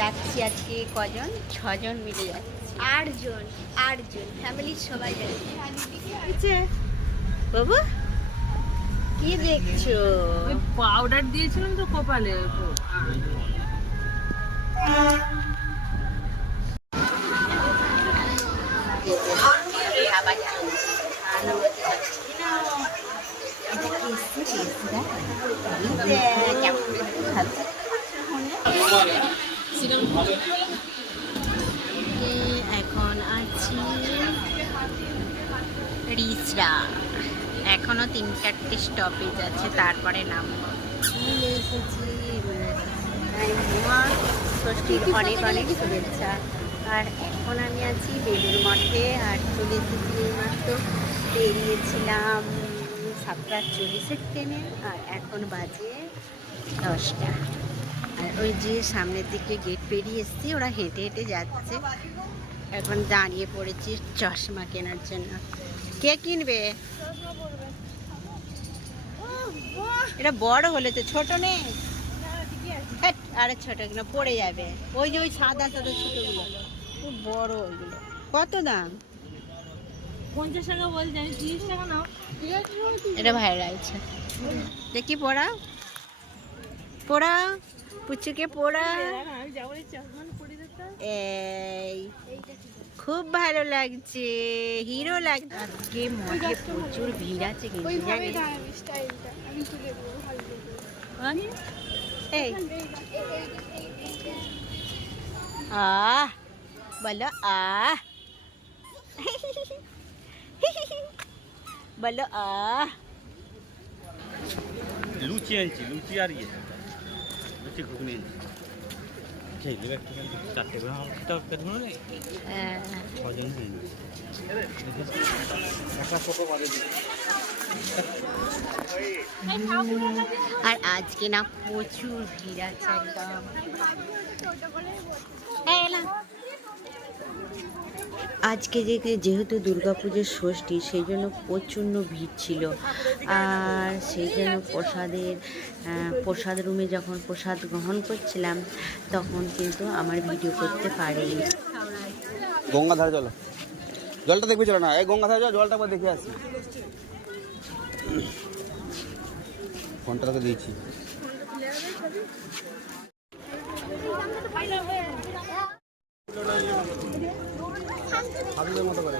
যাচ্ছি আজকে কজন, 6 জন মিলে যাচ্ছি। 8 জন ফ্যামিলির সবাই যাচ্ছে। বাবু কি দেখছো? পাউডার দিয়েছিলাম তো কপালে। এখন আছি রিসরা, এখনো 3-4টে স্টপেজ আছে, তারপরে নামবো। চলে এসেছি। ষষ্ঠীর অনেক অনেক শুভেচ্ছা। আর এখন আমি আছি বেলুর মঠে, আর চলে এসেছি এইমাত্র, বেরিয়েছিলাম 7:40-এর ট্রেনে, আর এখন বাজে 10টা। আর ওই যে সামনের দিকে গেট পেরিয়ে এসেছি, ওরা হেঁটে হেঁটে যাচ্ছে। এখন দাঁড়িয়ে পড়েছি চশমা কেনার জন্য। কে কিনবে? এটা বড় হলে তো, ছোট নেই। আরে ছোট কিনা পড়ে যাবে। ওই যে ওই সাদা সাদা ছোটগুলো, খুব বড় ওইগুলো। কত দাম? 50 টাকা বলছে, 30 টাকা নাও। এটা ভাইরা আছে, দেখি পড়া পড়া পুচুকে পড়া। এই খুব ভালো লাগছে, হিরো লাগছে। আজকে মঠে প্রচুর ভিড় আছে কিন্তু জানিস। এই বলো বলো লুচি আনছি, লুচি আর ইয়ে লুচি ঘুগনি আনছি। খেয়ে দেবে একটু, 4টে করে আমার তরকারি ধরো নেই, 6 জন হয়ে যাবে। একটা ছোটো বাজে দিই। আর আজকে না প্রচুর ভিড় আছে একদম। আজকে যেহেতু দুর্গাপুজোর ষষ্ঠী, সেই জন্য প্রচণ্ড ভিড় ছিল। আর সেই জন্য প্রসাদ রুমে যখন প্রসাদ গ্রহণ করছিলাম, তখন কিন্তু আমার ভিডিও করতে পারিনি। গঙ্গাধারে চলো, জলটা দেখবি, চলো না এই গঙ্গাধারে চলো, জলটা একবার দেখে আসি। ফোনটা তোকে দিয়েছি। মতো করে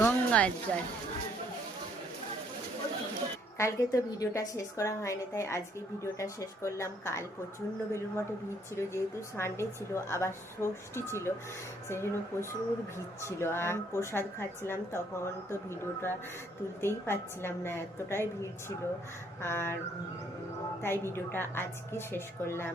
গঙ্গার জল। কালকে তো ভিডিওটা শেষ করা হয়নি, তাই আজকে ভিডিওটা শেষ করলাম। কাল প্রচণ্ড বেলুড় মঠে ভিড় ছিল, যেহেতু সানডে ছিল, আবার ষষ্ঠী ছিল, সেই জন্য প্রচুর ভিড় ছিল। আর প্রসাদ খাচ্ছিলাম, তখন তো ভিডিওটা তুলতেই পারছিলাম না, এতটাই ভিড় ছিল। আর তাই ভিডিওটা আজকে শেষ করলাম।